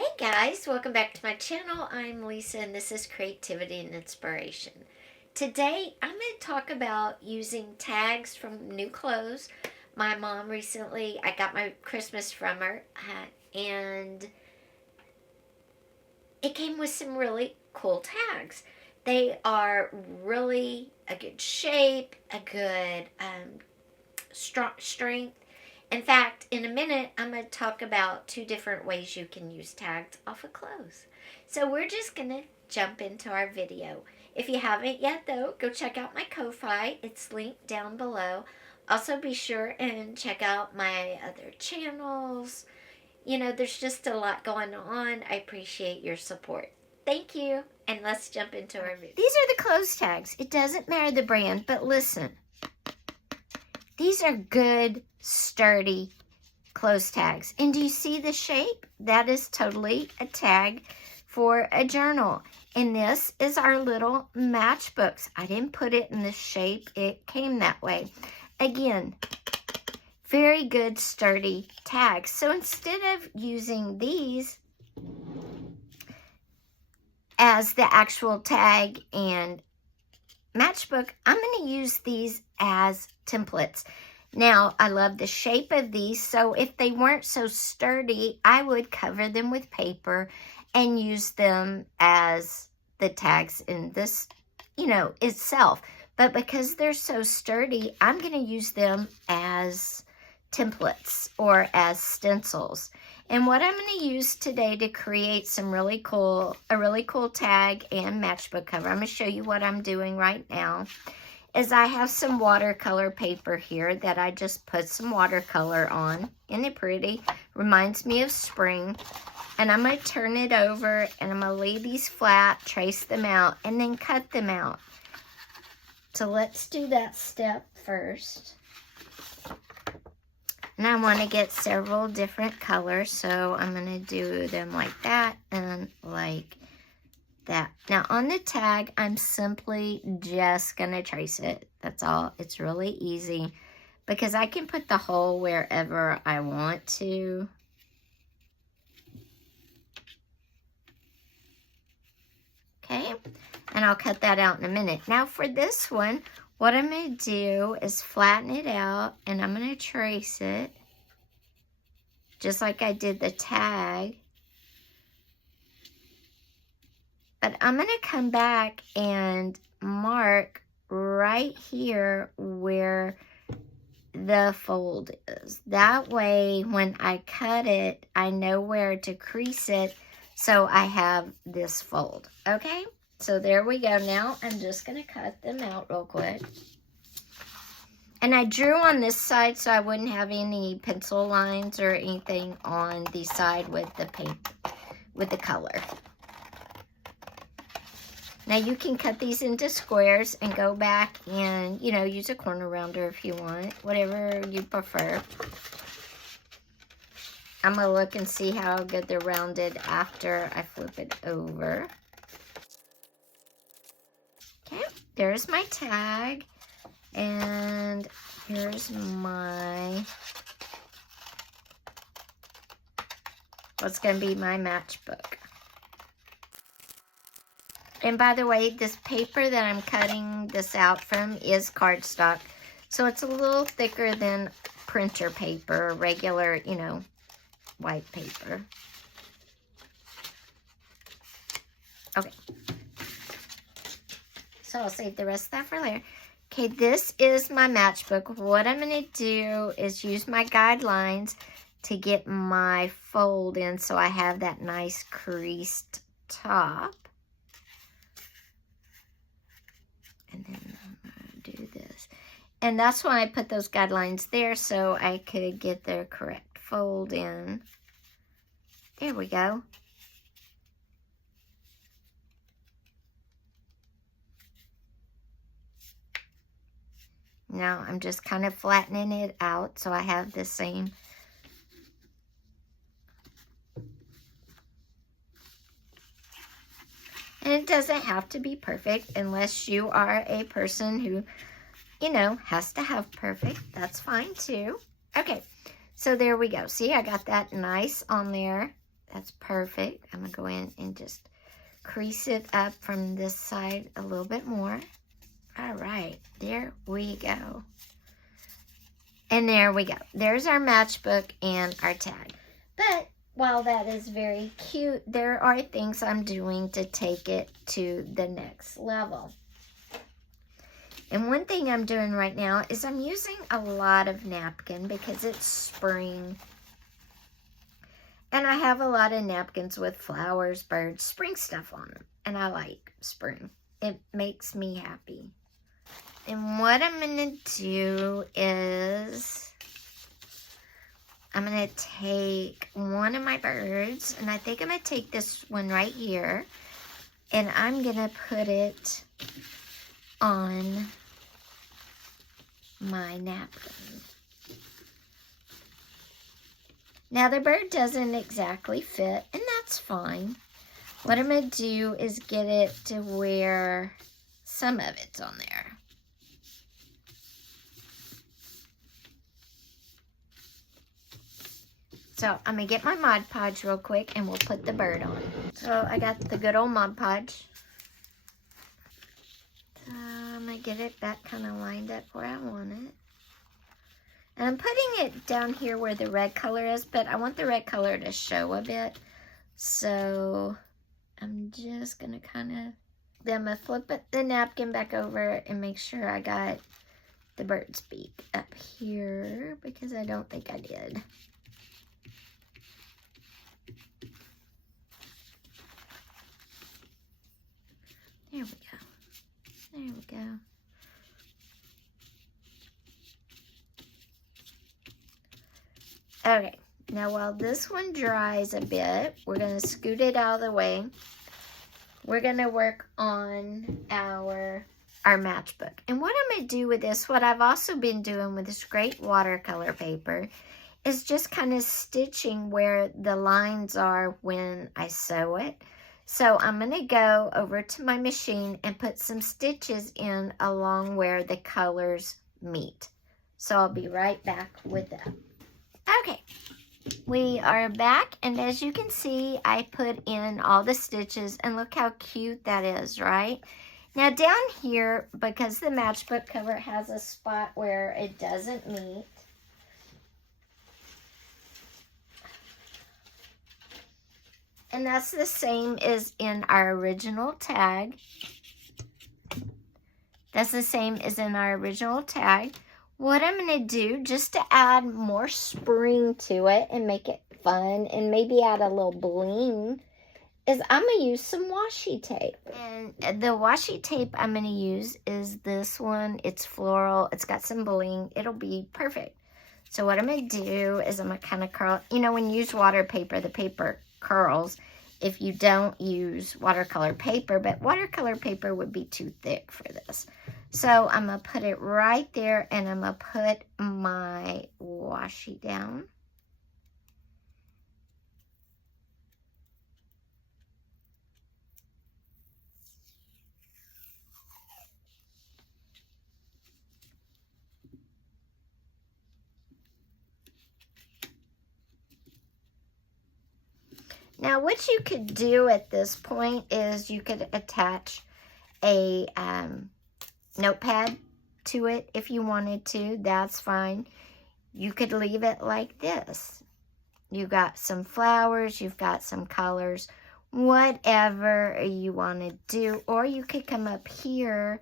Hey guys, welcome back to my channel. I'm Lisa and this is Creativity and Inspiration. Today I'm going to talk about using tags from new clothes. My mom recently, I got my Christmas from her and it came with some really cool tags. They are really a good shape, a good strength. In fact, in a minute, I'm going to talk about 2 different ways you can use tags off of clothes. So we're just going to jump into our video. If you haven't yet, though, go check out my Ko-Fi. It's linked down below. Also, be sure and check out my other channels. You know, there's just a lot going on. I appreciate your support. Thank you, and let's jump into our video. These are the clothes tags. It doesn't matter the brand, but listen. These are good, sturdy clothes tags. And do you see the shape? That is totally a tag for a journal. And this is our little matchbooks. I didn't put it in the shape. It came that way. Again, very good, sturdy tags. So instead of using these as the actual tag and matchbook, I'm going to use these as templates. Now, I love the shape of these, so if they weren't so sturdy, I would cover them with paper and use them as the tags in this, itself. But because they're so sturdy, I'm going to use them as templates or as stencils. And what I'm going to use today to create a really cool tag and matchbook cover, I'm going to show you what I'm doing right now, is I have some watercolor paper here that I just put some watercolor on. Isn't it pretty? Reminds me of spring. And I'm going to turn it over and I'm going to lay these flat, trace them out, and then cut them out. So let's do that step first. And I want to get several different colors, so I'm going to do them like that and like that. Now on the tag, I'm simply just going to trace it. That's all. It's really easy because I can put the hole wherever I want to. Okay, and I'll cut that out in a minute. Now for this one, what I'm going to do is flatten it out and I'm going to trace it just like I did the tag. But I'm going to come back and mark right here where the fold is. That way, when I cut it, I know where to crease it so I have this fold. Okay? So there we go. Now I'm just going to cut them out real quick. And I drew on this side so I wouldn't have any pencil lines or anything on the side with the paint, with the color. Now you can cut these into squares and go back and, use a corner rounder if you want, whatever you prefer. I'm going to look and see how good they're rounded after I flip it over. Okay, there's my tag. And here's what's going to be my matchbook. And by the way, this paper that I'm cutting this out from is cardstock. So it's a little thicker than printer paper, regular, white paper. Okay. So I'll save the rest of that for later. Okay, this is my matchbook. What I'm going to do is use my guidelines to get my fold in so I have that nice creased top. And then I'm going to do this. And that's why I put those guidelines there so I could get the correct fold in. There we go. Now I'm just kind of flattening it out so I have the same. And it doesn't have to be perfect unless you are a person who, has to have perfect. That's fine too. Okay, so there we go. See, I got that nice on there. That's perfect. I'm going to go in and just crease it up from this side a little bit more. All right, there we go. And there we go. There's our matchbook and our tag. But while that is very cute, there are things I'm doing to take it to the next level. And one thing I'm doing right now is I'm using a lot of napkin because it's spring. And I have a lot of napkins with flowers, birds, spring stuff on them. And I like spring. It makes me happy. And what I'm going to do is I'm going to take one of my birds. And I think I'm going to take this one right here. And I'm going to put it on my napkin. Now the bird doesn't exactly fit, and that's fine. What I'm going to do is get it to where some of it's on there. So I'm going to get my Mod Podge real quick, and we'll put the bird on. So I got the good old Mod Podge. So I'm going to get it back kind of lined up where I want it. And I'm putting it down here where the red color is, but I want the red color to show a bit. So I'm just going to kind of, then I'm going to flip the napkin back over and make sure I got the bird's beak up here, because I don't think I did. There we go. There we go. Okay, now while this one dries a bit, we're going to scoot it out of the way. We're going to work on our matchbook. And what I'm going to do with this, what I've also been doing with this great watercolor paper, is just kind of stitching where the lines are when I sew it. So I'm going to go over to my machine and put some stitches in along where the colors meet. So I'll be right back with that. Okay, we are back, and as you can see, I put in all the stitches, and look how cute that is, right? Now down here, because the matchbook cover has a spot where it doesn't meet, and that's the same as in our original tag. That's the same as in our original tag. What I'm going to do, just to add more spring to it and make it fun and maybe add a little bling, is I'm going to use some washi tape. And the washi tape I'm going to use is this one. It's floral. It's got some bling. It'll be perfect. So what I'm going to do is I'm going to kind of curl. You know, when you use water paper, the paper curls if you don't use watercolor paper, but watercolor paper would be too thick for this. So I'm going to put it right there, and I'm going to put my washi down. Now what you could do at this point is you could attach a notepad to it if you wanted to. That's fine. You could leave it like this. You got some flowers, you've got some colors, whatever you want to do. Or you could come up here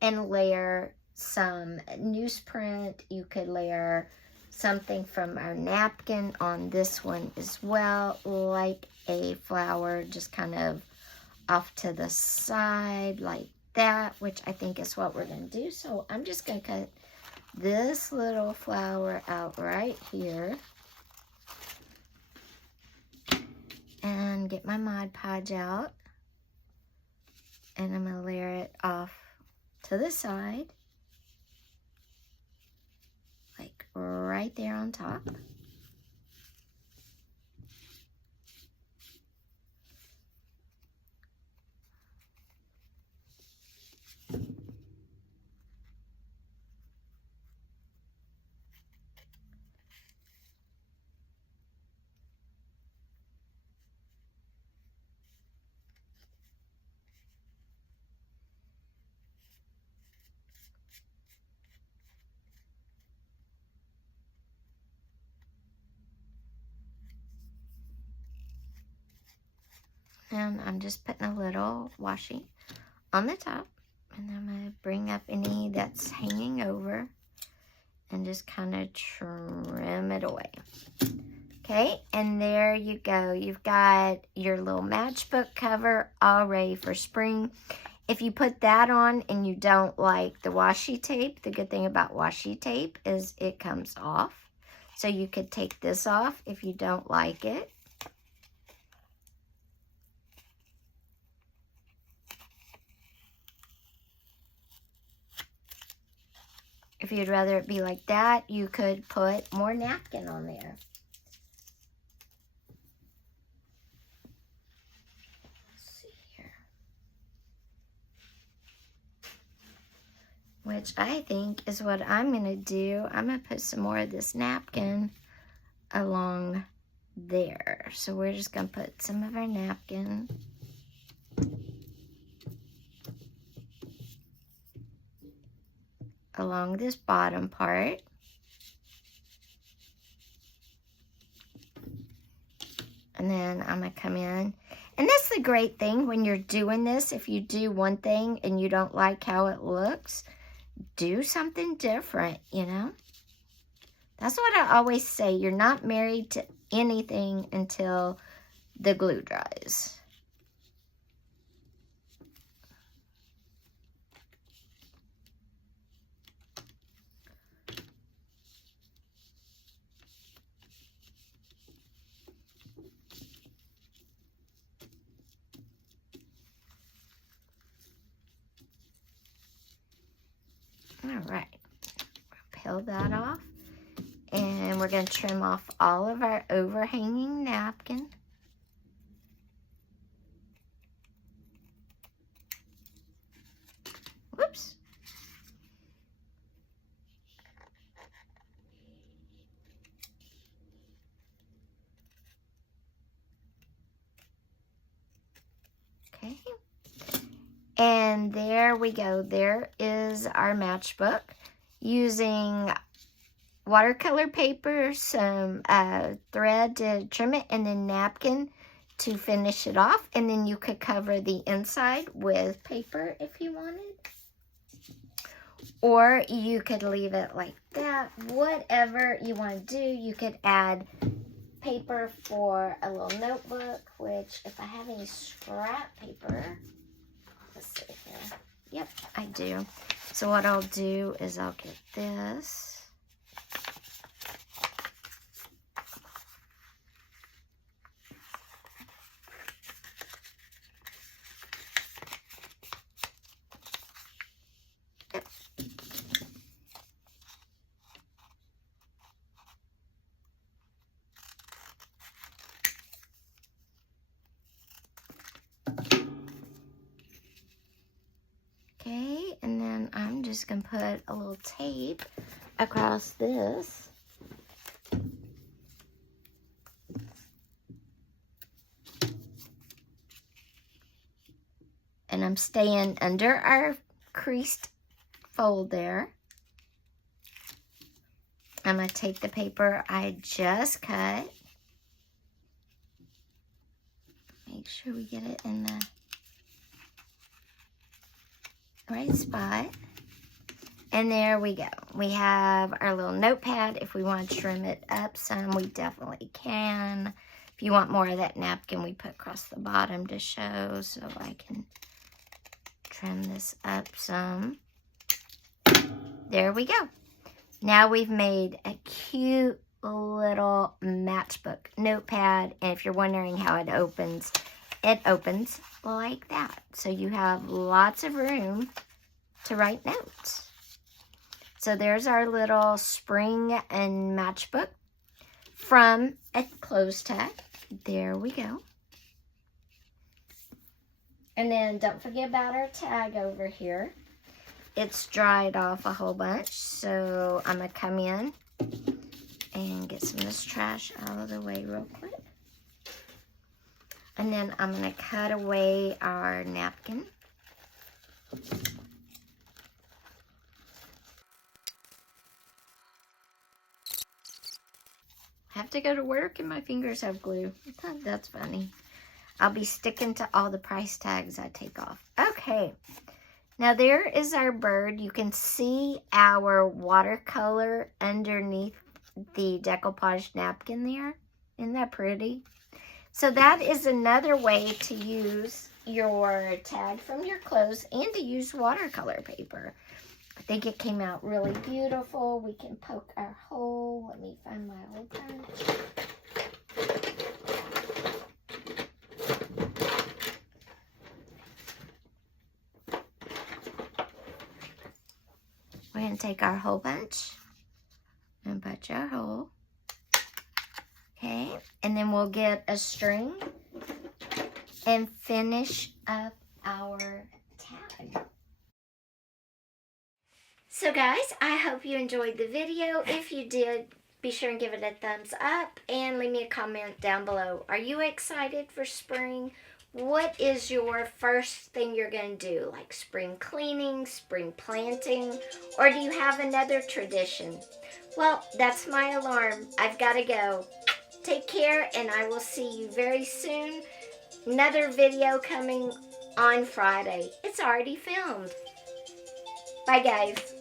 and layer some newsprint. You could layer something from our napkin on this one as well, like a flower just kind of off to the side like that, which I think is what we're going to do. So I'm just going to cut this little flower out right here and get my Mod Podge out, and I'm going to layer it off to the side, like right there on top. And I'm just putting a little washi on the top. And I'm going to bring up any that's hanging over and just kind of trim it away. Okay, and there you go. You've got your little matchbook cover all ready for spring. If you put that on and you don't like the washi tape, the good thing about washi tape is it comes off. So you could take this off if you don't like it. If you'd rather it be like that, you could put more napkin on there. Which I think is what I'm going to do. I'm going to put some more of this napkin along there. So we're just going to put some of our napkin along this bottom part. And then I'm going to come in. And that's the great thing when you're doing this. If you do one thing and you don't like how it looks, do something different, you know? That's what I always say. You're not married to anything until the glue dries. All right, peel that off, and we're going to trim off all of our overhanging napkin. Whoops. Okay. And there we go. There is our matchbook using watercolor paper, some thread to trim it, and then napkin to finish it off. And then you could cover the inside with paper if you wanted. Or you could leave it like that. Whatever you want to do. You could add paper for a little notebook, which if I have any scrap paper, let's see here. Yep, I do. So what I'll do is I'll get this. Okay, and then I'm just going to put a little tape across this. And I'm staying under our creased fold there. I'm going to take the paper I just cut. Make sure we get it in the right spot. And there we go. We have our little notepad. If we want to trim it up some, we definitely can. If you want more of that napkin, we put across the bottom to show, so I can trim this up some. There we go. Now we've made a cute little matchbook notepad. And if you're wondering how it opens like that. So you have lots of room to write notes. So there's our little spring and matchbook from a clothes tag. There we go. And then don't forget about our tag over here. It's dried off a whole bunch, so I'm going to come in and get some of this trash out of the way real quick. And then I'm going to cut away our napkin. I have to go to work and my fingers have glue. That's funny. I'll be sticking to all the price tags I take off. Okay. Now there is our bird. You can see our watercolor underneath the decoupage napkin there. Isn't that pretty? So that is another way to use your tag from your clothes and to use watercolor paper. I think it came out really beautiful. We can poke our hole. Let me find my hole punch. We're going to take our hole punch and punch our hole. Okay, and then we'll get a string and finish up our tag. So guys, I hope you enjoyed the video. If you did, be sure and give it a thumbs up and leave me a comment down below. Are you excited for spring? What is your first thing you're going to do? Like spring cleaning, spring planting, or do you have another tradition? Well, that's my alarm. I've got to go. Take care, and I will see you very soon. Another video coming on Friday. It's already filmed. Bye, guys.